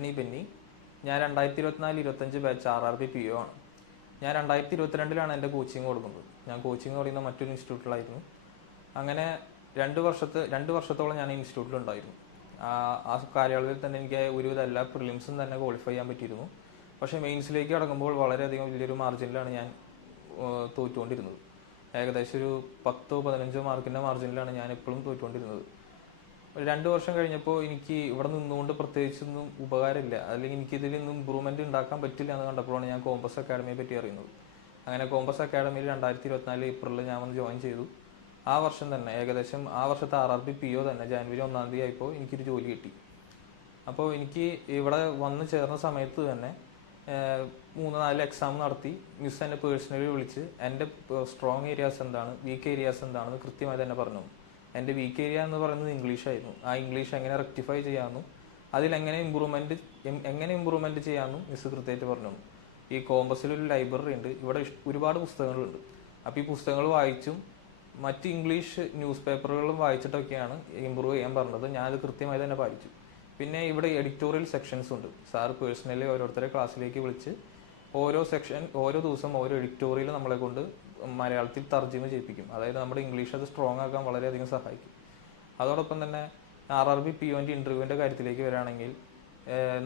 ആന്റണി ബെന്നി. ഞാൻ 2024-25 batch RRB PO ആണ്. ഞാൻ 2022 എൻ്റെ കോച്ചിങ് കൊടുക്കുന്നത്. ഞാൻ കോച്ചിങ് തുടങ്ങുന്ന മറ്റൊരു ഇൻസ്റ്റിറ്റ്യൂട്ടിലായിരുന്നു. അങ്ങനെ 2 വർഷത്തോളം ഞാൻ ഇൻസ്റ്റിറ്റ്യൂട്ടിലുണ്ടായിരുന്നു. ആ കാലയളവിൽ തന്നെ എനിക്ക് ഒരുവിധ എല്ലാ പ്രിലിംസും തന്നെ ക്വാളിഫൈ ചെയ്യാൻ പറ്റിയിരുന്നു. പക്ഷേ മെയിൻസിലേക്ക് കടക്കുമ്പോൾ വളരെയധികം വലിയൊരു മാർജിനിലാണ് ഞാൻ തോറ്റുകൊണ്ടിരുന്നത്. ഏകദേശം ഒരു 10-15 മാർക്കിൻ്റെ മാർജിനിലാണ് ഞാൻ എപ്പോഴും തോറ്റുകൊണ്ടിരുന്നത്. 2 വർഷം കഴിഞ്ഞപ്പോൾ എനിക്ക് ഇവിടെ നിന്നുകൊണ്ട് പ്രത്യേകിച്ചൊന്നും ഉപകാരമില്ല, അല്ലെങ്കിൽ എനിക്കിതിൽ നിന്നും ഇമ്പ്രൂവ്മെൻറ്റ് ഉണ്ടാക്കാൻ പറ്റില്ല എന്ന് കണ്ടപ്പോഴാണ് ഞാൻ കോമ്പസ് അക്കാഡമിയെ പറ്റി അറിയുന്നത്. അങ്ങനെ കോമ്പസ് അക്കാഡമിയിൽ 2024 ഏപ്രിലിൽ ഞാൻ വന്ന് ജോയിൻ ചെയ്തു. ആ വർഷം തന്നെ ഏകദേശം ആ വർഷത്തെ RRB PO തന്നെ ജനുവരി 1-ാം തീയതി ആയപ്പോൾ എനിക്കൊരു ജോലി കിട്ടി. അപ്പോൾ എനിക്ക് ഇവിടെ വന്ന് ചേർന്ന സമയത്ത് തന്നെ 3-4 എക്സാം നടത്തി മിസ് എന്നെ പേഴ്സണലി വിളിച്ച് എൻ്റെ സ്ട്രോങ് ഏരിയാസ് എന്താണ്, വീക്ക് ഏരിയാസ് എന്താണെന്ന് കൃത്യമായി തന്നെ പറഞ്ഞു. എൻ്റെ വീക്ക് ഏരിയ എന്ന് പറയുന്നത് ഇംഗ്ലീഷായിരുന്നു. ആ ഇംഗ്ലീഷ് എങ്ങനെ റെക്ടിഫൈ ചെയ്യാമെന്നും അതിലെങ്ങനെ ഇമ്പ്രൂവ്മെൻറ്റ് ചെയ്യാമെന്നും മിസ് കൃത്യമായിട്ട് പറഞ്ഞു. ഈ കോമ്പസിലൊരു ലൈബ്രറി ഉണ്ട്, ഇവിടെ ഒരുപാട് പുസ്തകങ്ങളുണ്ട്. അപ്പോൾ ഈ പുസ്തകങ്ങൾ വായിച്ചും മറ്റ് ഇംഗ്ലീഷ് ന്യൂസ് പേപ്പറുകളും വായിച്ചിട്ടൊക്കെയാണ് ഇമ്പ്രൂവ് ചെയ്യാൻ പറഞ്ഞത്. ഞാനത് കൃത്യമായി തന്നെ പാലിച്ചു. പിന്നെ ഇവിടെ എഡിറ്റോറിയൽ സെക്ഷൻസ് ഉണ്ട്. സാർ പേഴ്സണലി ഓരോരുത്തരെ ക്ലാസ്സിലേക്ക് വിളിച്ച് ഓരോ ദിവസം ഓരോ എഡിറ്റോറിയൽ നമ്മളെ കൊണ്ട് മലയാളത്തിൽ തർജ്ജിമ ചെയ്യിപ്പിക്കും. അതായത് നമ്മുടെ ഇംഗ്ലീഷ് അത് സ്ട്രോങ് ആക്കാൻ വളരെയധികം സഹായിക്കും. അതോടൊപ്പം തന്നെ RRB POൻ്റെ ഇൻ്റർവ്യൂവിൻ്റെ കാര്യത്തിലേക്ക് വരികയാണെങ്കിൽ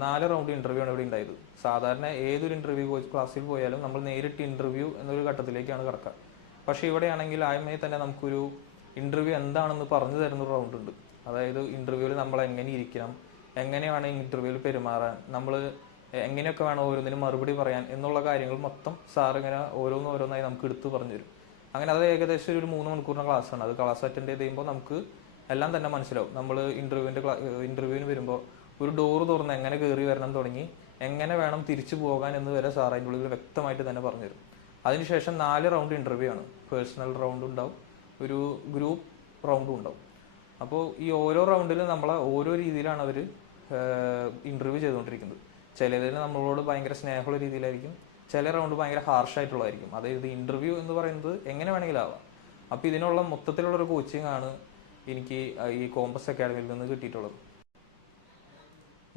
4 റൗണ്ട് ഇൻ്റർവ്യൂ ആണ് ഇവിടെ ഉണ്ടായത്. സാധാരണ ഏതൊരു ഇൻ്റർവ്യൂ ക്ലാസ്സിൽ പോയാലും നമ്മൾ നേരിട്ട് ഇൻ്റർവ്യൂ എന്നൊരു ഘട്ടത്തിലേക്കാണ് കിടക്കുക. പക്ഷേ ഇവിടെയാണെങ്കിൽ ആദ്യമേ തന്നെ നമുക്കൊരു ഇൻ്റർവ്യൂ എന്താണെന്ന് പറഞ്ഞു തരുന്നൊരു റൗണ്ട് ഉണ്ട്. അതായത് ഇൻ്റർവ്യൂവിൽ നമ്മൾ എങ്ങനെ ഇരിക്കണം, എങ്ങനെയാണ് ഇൻ്റർവ്യൂവിൽ പെരുമാറാൻ, നമ്മൾ എങ്ങനെയൊക്കെ വേണം ഓരോന്നിനും മറുപടി പറയാൻ എന്നുള്ള കാര്യങ്ങൾ മൊത്തം സാർ ഇങ്ങനെ ഓരോന്നായി നമുക്ക് എടുത്തു പറഞ്ഞു തരും. അങ്ങനെ അത് ഏകദേശം ഒരു 3 മണിക്കൂറിൻ്റെ ക്ലാസ്സാണ്. അത് ക്ലാസ് അറ്റൻഡ് ചെയ്ത് കഴിയുമ്പോൾ നമുക്ക് എല്ലാം തന്നെ മനസ്സിലാവും. നമ്മൾ ഇൻ്റർവ്യൂവിന് വരുമ്പോൾ ഒരു ഡോറ് തുറന്ന് എങ്ങനെ കയറി വരണം തുടങ്ങി എങ്ങനെ വേണം തിരിച്ചു പോകാൻ എന്ന് വരെ സാർ അതിൻ്റെ ഉള്ളിൽ വ്യക്തമായിട്ട് തന്നെ പറഞ്ഞു തരും. അതിനുശേഷം 4 റൗണ്ട് ഇൻ്റർവ്യൂ ആണ്. പേഴ്സണൽ റൗണ്ട് ഉണ്ടാവും, ഒരു ഗ്രൂപ്പ് റൗണ്ടും ഉണ്ടാവും. അപ്പോൾ ഈ ഓരോ റൗണ്ടിലും നമ്മളെ ഓരോ രീതിയിലാണ് അവർ ഇൻ്റർവ്യൂ ചെയ്തുകൊണ്ടിരിക്കുന്നത്. ചിലതിന് നമ്മളോട് ഭയങ്കര സ്നേഹമുള്ള രീതിയിലായിരിക്കും, ചില റൗണ്ട് ഭയങ്കര ഹാർഷായിട്ടുള്ളതായിരിക്കും. അതായത് ഇൻ്റർവ്യൂ എന്ന് പറയുന്നത് എങ്ങനെ വേണമെങ്കിലും ആവാം. അപ്പോൾ ഇതിനുള്ള മൊത്തത്തിലുള്ളൊരു കോച്ചിങ് ആണ് എനിക്ക് ഈ കോമ്പസ് അക്കാഡമിയിൽ നിന്ന് കിട്ടിയിട്ടുള്ളത്.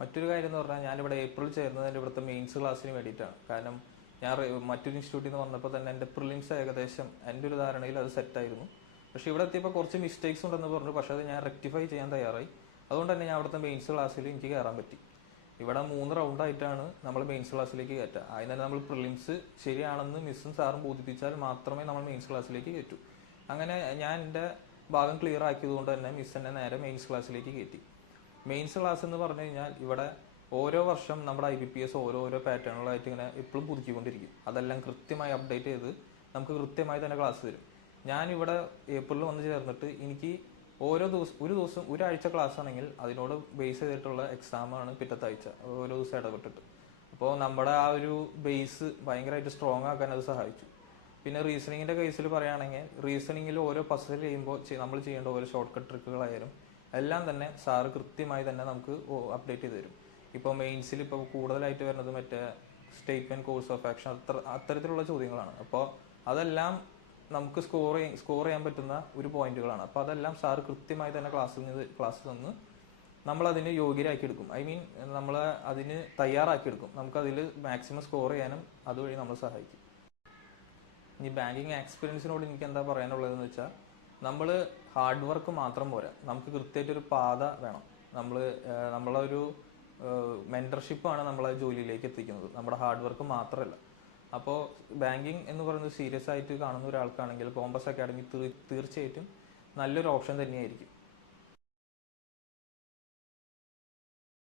മറ്റൊരു കാര്യം എന്ന് പറഞ്ഞാൽ ഞാനിവിടെ ഏപ്രിൽ ചേർന്നതിൻ്റെ ഇവിടുത്തെ മെയിൻസ് ക്ലാസ്സിന് വേണ്ടിയിട്ടാണ്. കാരണം ഞാൻ മറ്റൊരു ഇൻസ്റ്റിറ്റ്യൂട്ടിൽ നിന്ന് വന്നപ്പോൾ തന്നെ എൻ്റെ പ്രിലിംസ് ഏകദേശം എൻ്റെ ഒരു ധാരണയിൽ അത് സെറ്റായിരുന്നു. പക്ഷേ ഇവിടെ എത്തിയപ്പോൾ കുറച്ച് മിസ്റ്റേക്സ് ഉണ്ടെന്ന് പറഞ്ഞു. പക്ഷേ അത് ഞാൻ റെക്ടിഫൈ ചെയ്യാൻ തയ്യാറായി. അതുകൊണ്ട് തന്നെ ഞാൻ അവിടുത്തെ മെയിൻസ് ക്ലാസ്സിൽ എനിക്ക് കയറാൻ പറ്റി. ഇവിടെ 3 റൗണ്ടായിട്ടാണ് നമ്മൾ മെയിൻസ് ക്ലാസ്സിലേക്ക് കയറ്റുക. അതിന് തന്നെ നമ്മൾ പ്രിലിംസ് ശരിയാണെന്ന് മിസ്സും സാറും ബോധിപ്പിച്ചാൽ മാത്രമേ നമ്മൾ മെയിൻസ് ക്ലാസ്സിലേക്ക് കയറ്റൂ. അങ്ങനെ ഞാൻ എൻ്റെ ഭാഗം ക്ലിയർ ആക്കിയത് കൊണ്ട് തന്നെ മിസ് എന്നെ നേരെ മെയിൻസ് ക്ലാസ്സിലേക്ക് കയറ്റി. മെയിൻസ് ക്ലാസ് എന്ന് പറഞ്ഞു കഴിഞ്ഞാൽ ഇവിടെ ഓരോ വർഷം നമ്മുടെ IBPS ഓരോ പാറ്റേണുകളായിട്ട് ഇങ്ങനെ എപ്പോഴും പുതുക്കിക്കൊണ്ടിരിക്കും. അതെല്ലാം കൃത്യമായി അപ്ഡേറ്റ് ചെയ്ത് നമുക്ക് കൃത്യമായി തന്നെ ക്ലാസ് തരും. ഞാനിവിടെ ഏപ്രിലിൽ വന്ന് ചേർന്നിട്ട് എനിക്ക് ഒരു ദിവസം ഒരാഴ്ച ക്ലാസ് ആണെങ്കിൽ അതിനോട് ബേസ് ചെയ്തിട്ടുള്ള എക്സാമാണ് പിറ്റത്തെ ആഴ്ച, ഓരോ ദിവസം ഇടപെട്ടിട്ട്. അപ്പോൾ നമ്മുടെ ആ ഒരു ബേസ് ഭയങ്കരമായിട്ട് സ്ട്രോങ് ആക്കാൻ അത് സഹായിച്ചു. പിന്നെ റീസണിങ്ങിൻ്റെ കേസിൽ പറയുകയാണെങ്കിൽ റീസണിങ്ങിൽ ഓരോ പസിൽ ചെയ്യുമ്പോൾ നമ്മൾ ചെയ്യേണ്ട ഓരോ ഷോർട്ട് കട്ട് ട്രിക്കുകളായാലും എല്ലാം തന്നെ സാറ് കൃത്യമായി തന്നെ നമുക്ക് അപ്ഡേറ്റ് ചെയ്ത് തരും. ഇപ്പോൾ മെയിൻസിൽ ഇപ്പോൾ കൂടുതലായിട്ട് വരുന്നത് മറ്റേ സ്റ്റേറ്റ്മെൻറ്റ്, കോഴ്സ് ഓഫ് ആക്ഷൻ, അത്തരത്തിലുള്ള ചോദ്യങ്ങളാണ്. അപ്പോൾ അതെല്ലാം നമുക്ക് സ്കോർ ചെയ്യാൻ പറ്റുന്ന ഒരു പോയിന്റുകളാണ്. അപ്പോൾ അതെല്ലാം സാർ കൃത്യമായി തന്നെ ക്ലാസ്സിൽ നിന്ന് നമ്മളതിന് യോഗ്യരാക്കിയെടുക്കും. നമ്മൾ അതിന് തയ്യാറാക്കിയെടുക്കും. നമുക്കതിൽ മാക്സിമം സ്കോർ ചെയ്യാനും അതുവഴി നമ്മൾ സഹായിക്കും. ഇനി ബാങ്കിങ് എക്സ്പീരിയൻസിനോട് എനിക്ക് എന്താ പറയാനുള്ളതെന്ന് വെച്ചാൽ, നമ്മൾ ഹാർഡ് വർക്ക് മാത്രം പോരാ, നമുക്ക് കൃത്യമായിട്ടൊരു പാത വേണം. നമ്മളൊരു മെൻറ്റർഷിപ്പാണ് നമ്മളെ ജോലിയിലേക്ക് എത്തിക്കുന്നത്, നമ്മുടെ ഹാർഡ് വർക്ക് മാത്രമല്ല. അപ്പോൾ ബാങ്കിങ് എന്ന് പറയുന്നത് സീരിയസ് ആയിട്ട് കാണുന്ന ഒരാൾക്കാണെങ്കിൽ കോമ്പസ് അക്കാഡമി തീർച്ചയായിട്ടും നല്ലൊരു ഓപ്ഷൻ തന്നെയായിരിക്കും.